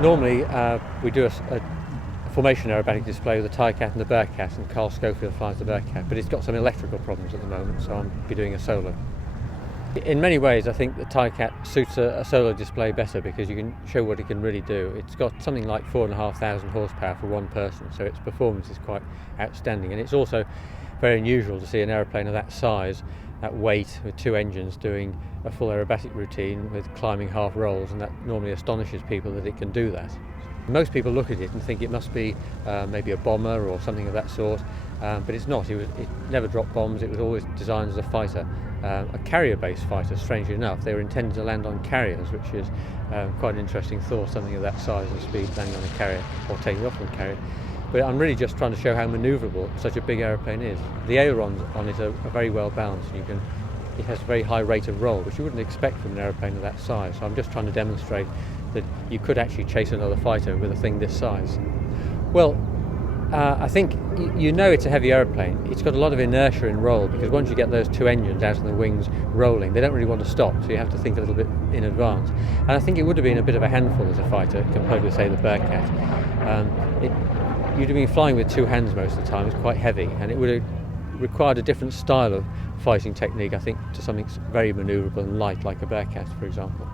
Normally we do a formation aerobatic display with the Tigercat and the Bearcat, and Carl Schofield flies the Bearcat, but it's got some electrical problems at the moment, so I'll be doing a solo. In many ways I think the Tigercat suits a solo display better because you can show what it can really do. It's got something like 4,500 horsepower for one person, so its performance is quite outstanding, and it's also very unusual to see an aeroplane of that size, that weight, with two engines doing a full aerobatic routine with climbing half rolls, and that normally astonishes people that it can do that. Most people look at it and think it must be maybe a bomber or something of that sort, but it's not. It never dropped bombs. It was always designed as a fighter, a carrier-based fighter, strangely enough. They were intended to land on carriers, which is quite an interesting thought, something of that size and speed landing on a carrier or taking off on a carrier. But I'm really just trying to show how manoeuvrable such a big aeroplane is. The ailerons on it are very well balanced, and it has a very high rate of roll, which you wouldn't expect from an aeroplane of that size. So I'm just trying to demonstrate that you could actually chase another fighter with a thing this size. Well, I think you know it's a heavy aeroplane. It's got a lot of inertia in roll, because once you get those two engines out of the wings rolling, they don't really want to stop, so you have to think a little bit in advance. And I think it would have been a bit of a handful as a fighter compared with, say, the Bearcat. You'd have been flying with two hands most of the time. It's quite heavy, and it would have required a different style of fighting technique, I think, to something very manoeuvrable and light like a Bearcat, for example.